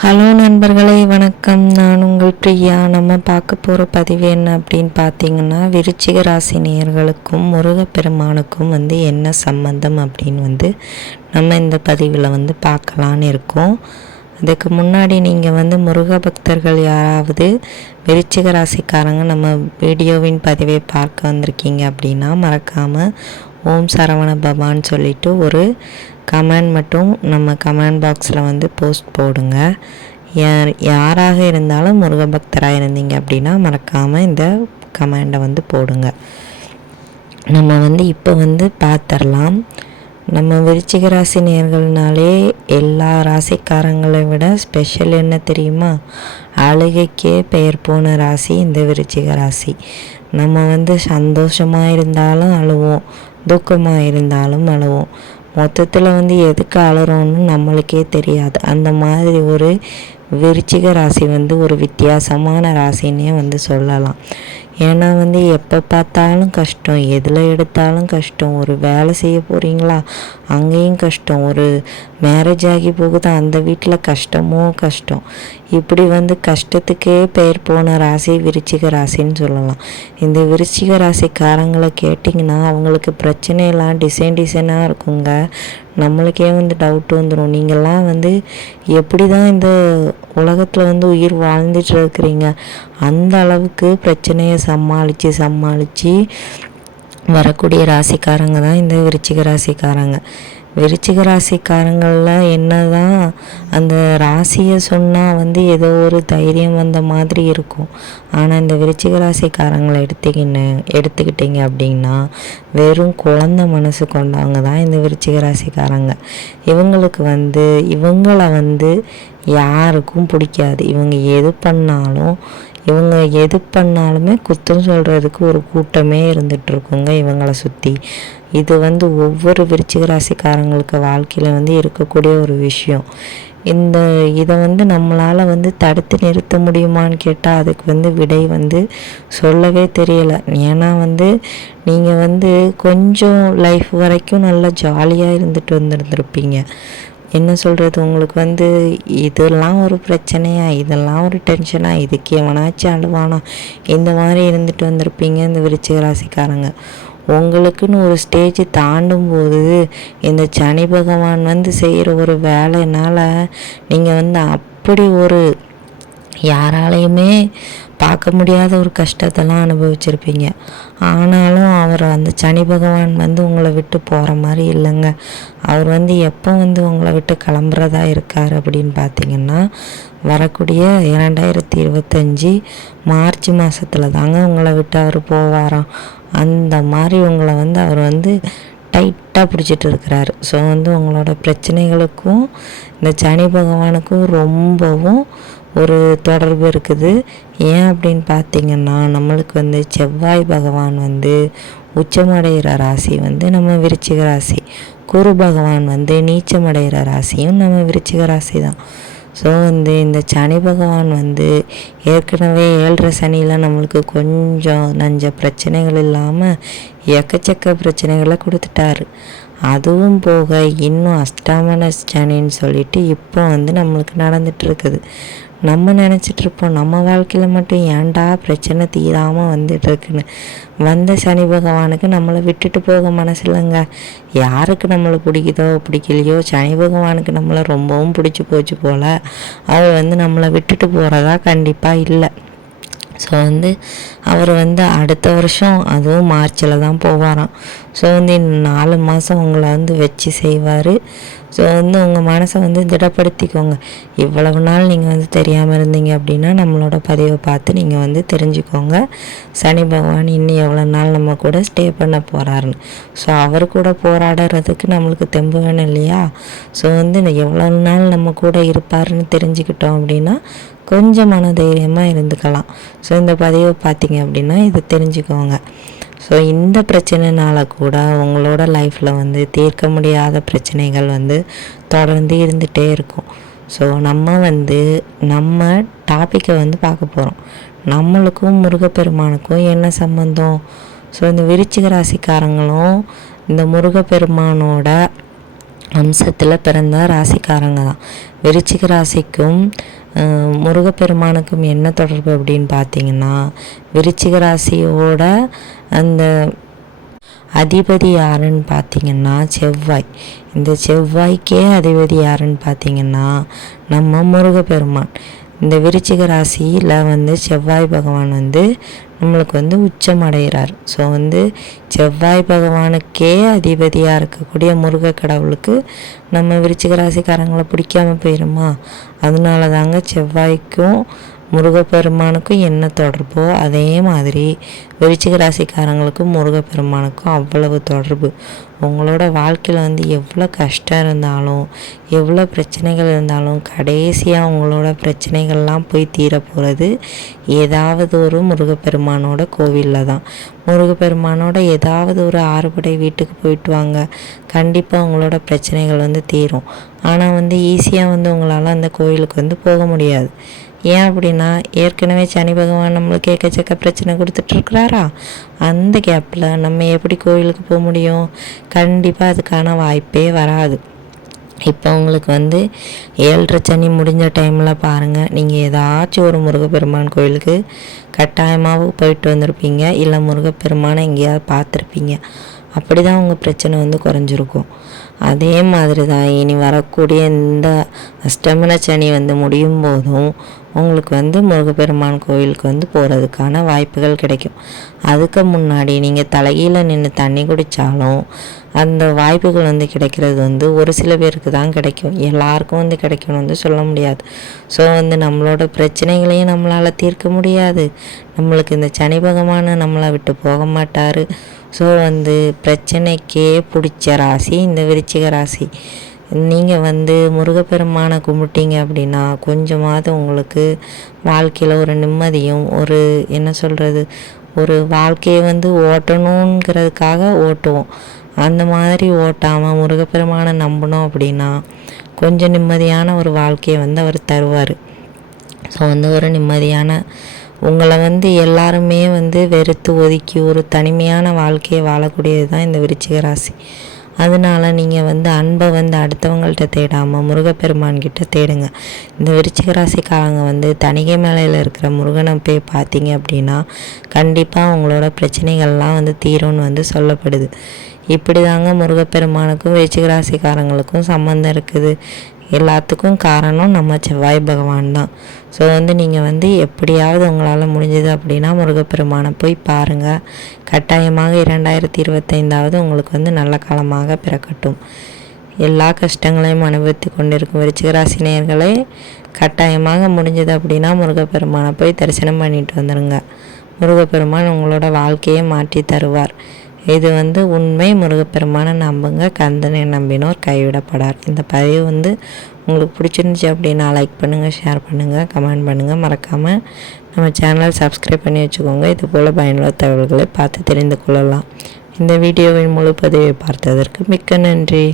Hello நண்பர்களே வணக்கம். நான் உங்கள் பிரியா. நம்ம பார்க்க போகிற பதிவு என்ன அப்படின்னு பார்த்தீங்கன்னா விருச்சிக ராசி நேயர்களுக்கும் முருகப்பெருமானுக்கும் வந்து என்ன சம்பந்தம் அப்படின்னு வந்து நம்ம இந்த பதிவில் வந்து பார்க்கலான்னு இருக்கோம். அதுக்கு முன்னாடி நீங்கள் வந்து முருக பக்தர்கள் யாராவது விருச்சிக ராசிக்காரங்க நம்ம வீடியோவின் பதிவை பார்க்க வந்திருக்கீங்க அப்படின்னா மறக்காமல் ஓம் சரவண பவான்னு சொல்லிட்டு ஒரு கமெண்ட் மட்டும் நம்ம கமெண்ட் பாக்ஸில் வந்து போஸ்ட் போடுங்க. யார் யாராக இருந்தாலும் முருக பக்தராக இருந்தீங்க அப்படின்னா மறக்காமல் இந்த கமெண்டை வந்து போடுங்க. நம்ம வந்து இப்போ வந்து பார்த்துடலாம் நம்ம விருச்சிக ராசி நேர்கள்னாலே எல்லா ராசிக்காரங்களை விட ஸ்பெஷல் என்ன தெரியுமா? அழுகைக்கே பெயர் போன ராசி இந்த விருச்சிக ராசி. நம்ம வந்து சந்தோஷமாக இருந்தாலும் அழுவோம். துக்கமாக இருந்தாலும் அழுவோம். மொத்தத்தில் வந்து எதுக்கு அழுறோன்னு நம்மளுக்கே தெரியாது. அந்த மாதிரி ஒரு விருச்சிக ராசி வந்து ஒரு வித்தியாசமான ராசின்னே வந்து சொல்லலாம். ஏன்னா வந்து எப்போ பார்த்தாலும் கஷ்டம் எதில் எடுத்தாலும் கஷ்டம். ஒரு வேலை செய்ய போகிறீங்களா அங்கேயும் கஷ்டம். ஒரு மேரேஜ் ஆகி போகுது? அந்த வீட்டில் கஷ்டமோ கஷ்டம்? இப்படி வந்து கஷ்டத்துக்கே பெயர் போன ராசி விருச்சிக ராசின்னு சொல்லலாம். இந்த விருச்சிக ராசிக்காரங்களை கேட்டிங்கன்னா அவங்களுக்கு பிரச்சனையெல்லாம் டிசைன் டிசைனாக இருக்குங்க. நம்மளுக்கே வந்து டவுட்டு வந்துடும் நீங்கள்லாம் வந்து எப்படி தான் இந்த உலகத்தில் வந்து உயிர் வாழ்ந்துட்டு இருக்கிறீங்க? அந்த அளவுக்கு பிரச்சனையை சமாளித்து சமாளித்து வரக்கூடிய ராசிக்காரங்க தான் இந்த விருச்சிக ராசிக்காரங்க. விருச்சிக ராசிக்காரங்களில் என்ன தான் அந்த ராசியை சொன்னால் வந்து ஏதோ ஒரு தைரியம் வந்த மாதிரி இருக்கும். ஆனால் இந்த விருச்சிக ராசிக்காரங்களை எடுத்துக்கின்னு எடுத்துக்கிட்டிங்க அப்படின்னா வெறும் குழந்த மனசு கொண்டவங்க தான் இந்த விருச்சிக ராசிக்காரங்க. இவங்களுக்கு வந்து இவங்களை வந்து யாருக்கும் பிடிக்காது. இவங்க எது பண்ணாலும் இவங்க எது பண்ணாலுமே குத்தம் சொல்கிறதுக்கு ஒரு கூட்டமே இருந்துகிட்ருக்குங்க இவங்களை சுற்றி இது வந்து ஒவ்வொரு விருச்சிக ராசிக்காரங்களுக்கு வாழ்க்கையில் வந்து இருக்கக்கூடிய ஒரு விஷயம். இந்த இதை வந்து நம்மளால் வந்து தடுத்து நிறுத்த முடியுமான்னு கேட்டால் அதுக்கு வந்து விடை வந்து சொல்லவே தெரியலை. ஏன்னா வந்து நீங்கள் வந்து கொஞ்சம் லைஃப் வரைக்கும் நல்லா ஜாலியாக இருந்துட்டு வந்துருந்துருப்பீங்க. என்ன சொல்கிறது உங்களுக்கு வந்து இதெல்லாம் ஒரு பிரச்சனையா இதெல்லாம் ஒரு டென்ஷனா இதுக்கு எவனாச்சும் அழுவானா? இந்த மாதிரி இருந்துட்டு வந்திருப்பீங்க இந்த விருச்சிக ராசிக்காரங்க உங்களுக்குன்னு ஒரு ஸ்டேஜ் தாண்டும் போது இந்த சனி பகவான் வந்து செய்கிற ஒரு வேலைனால் நீங்கள் வந்து அப்படி ஒரு யாராலையுமே பார்க்க முடியாத ஒரு கஷ்டத்தெல்லாம் அனுபவிச்சிருப்பீங்க. ஆனாலும் அவர் அந்த சனி பகவான் வந்து உங்களை விட்டு போகிற மாதிரி இல்லைங்க. அவர் வந்து எப்போ வந்து உங்களை விட்டு கிளம்புறதா இருக்கார் அப்படின்னு பார்த்தீங்கன்னா வரக்கூடிய இரண்டாயிரத்தி இருபத்தஞ்சி மார்ச் மாதத்தில் தாங்க உங்களை விட்டு அவர் போவாராம். அந்த மாதிரி உங்களை வந்து அவர் வந்து டைட்டாக பிடிச்சிட்டு இருக்கிறாரு. ஸோ வந்து உங்களோட பிரச்சனைகளுக்கும் இந்த சனி பகவானுக்கும் ரொம்பவும் ஒரு தொடர்பு இருக்குது. ஏன் அப்படின்னு பார்த்தீங்கன்னா நம்மளுக்கு வந்து செவ்வாய் பகவான் வந்து உச்சமடைகிற ராசி வந்து நம்ம விருச்சிக ராசி. குரு பகவான் வந்து நீச்சமடைகிற ராசியும் நம்ம விருச்சிக ராசி தான் ஸோ வந்து இந்த சனி பகவான் வந்து ஏற்கனவே ஏழரை சனியில் நம்மளுக்கு கொஞ்சம் நஞ்ச பிரச்சனைகள் இல்லாமல் எக்கச்சக்க பிரச்சனைகளை கொடுத்துட்டாரு. அதுவும் போக இன்னும் அஷ்டாமன சனின்னு சொல்லிட்டு இப்போ வந்து நம்மளுக்கு நடந்துட்டு இருக்குது. நம்ம நினச்சிட்ருப்போம் நம்ம வாழ்க்கையில் மட்டும் ஏன்டா பிரச்சனை தீராமல் வந்துட்டுருக்குன்னு. வந்த சனி பகவானுக்கு நம்மளை விட்டுட்டு போக மனசில்லைங்க யாருக்கு நம்மளை பிடிக்குதோ பிடிக்கலையோ சனி பகவானுக்கு நம்மளை ரொம்பவும் பிடிச்சி போச்சு போல் அவர் வந்து நம்மளை விட்டுட்டு போகிறதா கண்டிப்பாக இல்லை. ஸோ வந்து அவர் வந்து அடுத்த வருஷம் அதுவும் மார்ச்சில் தான் போவாராம். ஸோ வந்து நாலு மாதம் உங்களை வந்து வச்சு செய்வார். ஸோ வந்து உங்கள் மனசை வந்து திடப்படுத்திக்கோங்க. இவ்வளவு நாள் நீங்கள் வந்து தெரியாமல் இருந்தீங்க அப்படின்னா நம்மளோட பதிவை பார்த்து நீங்கள் வந்து தெரிஞ்சுக்கோங்க. சனி பகவான் இன்னும் எவ்வளோ நாள் நம்ம கூட ஸ்டே பண்ண போகிறாருன்னு ஸோ அவர் கூட போராடுறதுக்கு நம்மளுக்கு தெம்பு வேணும் இல்லையா? ஸோ வந்து எவ்வளோ நாள் நம்ம கூட இருப்பாருன்னு தெரிஞ்சுக்கிட்டோம் அப்படின்னா கொஞ்சம் மன தைரியமாக இருந்துக்கலாம். ஸோ இந்த பதிவை பார்த்தீங்க அப்படின்னா இதை தெரிஞ்சுக்கோங்க. ஸோ இந்த பிரச்சனைனால கூட உங்களோட லைஃப்பில் வந்து தீர்க்க முடியாத பிரச்சனைகள் வந்து தொடர்ந்து இருந்துகிட்டே இருக்கும். ஸோ நம்ம வந்து நம்ம டாப்பிக்கை வந்து பார்க்க போகிறோம் நம்மளுக்கும் முருகப்பெருமானுக்கும் என்ன சம்மந்தம் ஸோ இந்த விருச்சிக ராசிக்காரங்களும் இந்த முருகப்பெருமானோட அம்சத்தில் பிறந்த ராசிக்காரங்க தான். விருச்சிக ராசிக்கும் முருகப்பெருமானுக்கும் என்ன தொடர்பு அப்படின்னு பார்த்தீங்கன்னா விருச்சிக ராசியோட அந்த அதிபதி யாருன்னு பார்த்தீங்கன்னா செவ்வாய். இந்த செவ்வாய்க்கே அதிபதி யாருன்னு பார்த்தீங்கன்னா நம்ம முருகப்பெருமான். இந்த விருச்சிக ராசியில் வந்து செவ்வாய் பகவான் வந்து நம்மளுக்கு வந்து உச்சம் அடைகிறார் ஸோ வந்து செவ்வாய் பகவானுக்கே அதிபதியாக இருக்கக்கூடிய முருக கடவுளுக்கு நம்ம விருச்சிக ராசிக்காரங்களை பிடிக்காம போயிடுமா அதனால தாங்க செவ்வாய்க்கும் முருகப்பெருமானுக்கும் என்ன தொடர்போ அதே மாதிரி விருச்சிக ராசிக்காரங்களுக்கும் முருகப்பெருமானுக்கும் அவ்வளவு தொடர்பு. உங்களோட வாழ்க்கையில் வந்து எவ்வளோ கஷ்டம் இருந்தாலும் எவ்வளோ பிரச்சனைகள் இருந்தாலும் கடைசியாக உங்களோட பிரச்சனைகள்லாம் போய் தீர போகிறது ஏதாவது ஒரு முருகப்பெருமானோட கோவிலில் தான். முருகப்பெருமானோட ஏதாவது ஒரு ஆறுபடை வீட்டுக்கு போயிட்டு வாங்க. கண்டிப்பாக உங்களோட பிரச்சனைகள் வந்து தீரும். ஆனால் வந்து ஈஸியாக வந்து உங்களால் அந்த கோவிலுக்கு வந்து போக முடியாது. ஏன் அப்படின்னா ஏற்கனவே சனி பகவான் நம்மளுக்கு எக்கச்சக்க பிரச்சனை கொடுத்துட்ருக்குறாரா? அந்த கேப்பில் நம்ம எப்படி கோயிலுக்கு போக முடியும்? கண்டிப்பாக அதுக்கான வாய்ப்பே வராது. இப்போ உங்களுக்கு வந்து ஏழரை சனி முடிஞ்ச டைமில் பாருங்கள் நீங்கள் ஏதாச்சும் ஒரு முருகப்பெருமான் கோயிலுக்கு கட்டாயமாக போயிட்டு வந்திருப்பீங்க. இல்லை முருகப்பெருமானை எங்கேயாவது பார்த்துருப்பீங்க. அப்படி தான் உங்கள் பிரச்சனை வந்து குறைஞ்சிருக்கும். அதே மாதிரி தான் இனி வரக்கூடிய இந்த அஷ்டமன சனி வந்து முடியும் போதும் உங்களுக்கு வந்து முருகப்பெருமான் கோவிலுக்கு வந்து போகிறதுக்கான வாய்ப்புகள் கிடைக்கும். அதுக்கு முன்னாடி நீங்கள் தலைகீழ நின்று தண்ணி குடித்தாலும் அந்த வாய்ப்புகள் வந்து கிடைக்கிறது வந்து ஒரு சில பேருக்கு தான் கிடைக்கும். எல்லாருக்கும் வந்து கிடைக்கணும் வந்து சொல்ல முடியாது. ஸோ வந்து நம்மளோட பிரச்சனைகளையும் நம்மளால் தீர்க்க முடியாது. நம்மளுக்கு இந்த சனி பகவான் நம்மளை விட்டு போக மாட்டார். ஸோ வந்து பிரச்சனைக்கே பிடிச்ச ராசி இந்த விருச்சிக ராசி. நீங்கள் வந்து முருகப்பெருமானை கும்பிட்டீங்க அப்படின்னா கொஞ்சமாவது உங்களுக்கு வாழ்க்கையில் ஒரு நிம்மதியும் ஒரு என்ன சொல்கிறது ஒரு வாழ்க்கையை வந்து ஓட்டணுங்கிறதுக்காக ஓட்டுவோம். அந்த மாதிரி ஓட்டாமல் முருகப்பெருமானை நம்பினோம் அப்படின்னா கொஞ்சம் நிம்மதியான ஒரு வாழ்க்கையை வந்து அவர் தருவார். ஸோ வந்து ஒரு நிம்மதியான உங்களை வந்து எல்லாருமே வந்து வெறுத்து ஒதுக்கி ஒரு தனிமையான வாழ்க்கையை வாழக்கூடியது தான் இந்த விருச்சிக ராசி. அதனால நீங்கள் வந்து அன்பை வந்து அடுத்தவங்கள்ட்ட தேடாமல் முருகப்பெருமான்கிட்ட தேடுங்க. இந்த விருச்சிக ராசிக்காரங்க வந்து தணிகை மேலையில் இருக்கிற முருகனை போய் பார்த்தீங்க அப்படின்னா கண்டிப்பாக உங்களோட பிரச்சனைகள்லாம் வந்து தீரும்னு வந்து சொல்லப்படுது. இப்படி தாங்க முருகப்பெருமானுக்கும் விருச்சிக ராசிக்காரங்களுக்கும் சம்மந்தம் இருக்குது. எல்லாத்துக்கும் காரணம் நம்ம செவ்வாய் பகவான் தான். ஸோ வந்து நீங்கள் வந்து எப்படியாவது உங்களால் முடிஞ்சது அப்படின்னா முருகப்பெருமானை போய் பாருங்கள் கட்டாயமாக இரண்டாயிரத்தி இருபத்தைந்தாவது உங்களுக்கு வந்து நல்ல காலமாக பிறக்கட்டும். எல்லா கஷ்டங்களையும் அனுபவித்து கொண்டிருக்கும் விருச்சிகராசி நேயர்களே கட்டாயமாக முடிஞ்சது அப்படின்னா முருகப்பெருமானை போய் தரிசனம் பண்ணிட்டு வந்துடுங்க முருகப்பெருமான் உங்களோட வாழ்க்கையை மாற்றி தருவார். இது வந்து உண்மை முருகப்பெருமானை நம்புங்க. கந்தனை நம்பினோர் கைவிடப்படார். இந்த பதிவு வந்து உங்களுக்கு பிடிச்சிருந்துச்சி அப்படின்னா லைக் பண்ணுங்கள் ஷேர் பண்ணுங்கள் கமெண்ட் பண்ணுங்கள் மறக்காமல் நம்ம சேனல் சப்ஸ்கிரைப் பண்ணி வச்சுக்கோங்க. இது போல் பயனுள்ள தகவல்களை பார்த்து தெரிந்து கொள்ளலாம். இந்த வீடியோவின் முழு பதிவை பார்த்ததற்கு மிக்க நன்றி.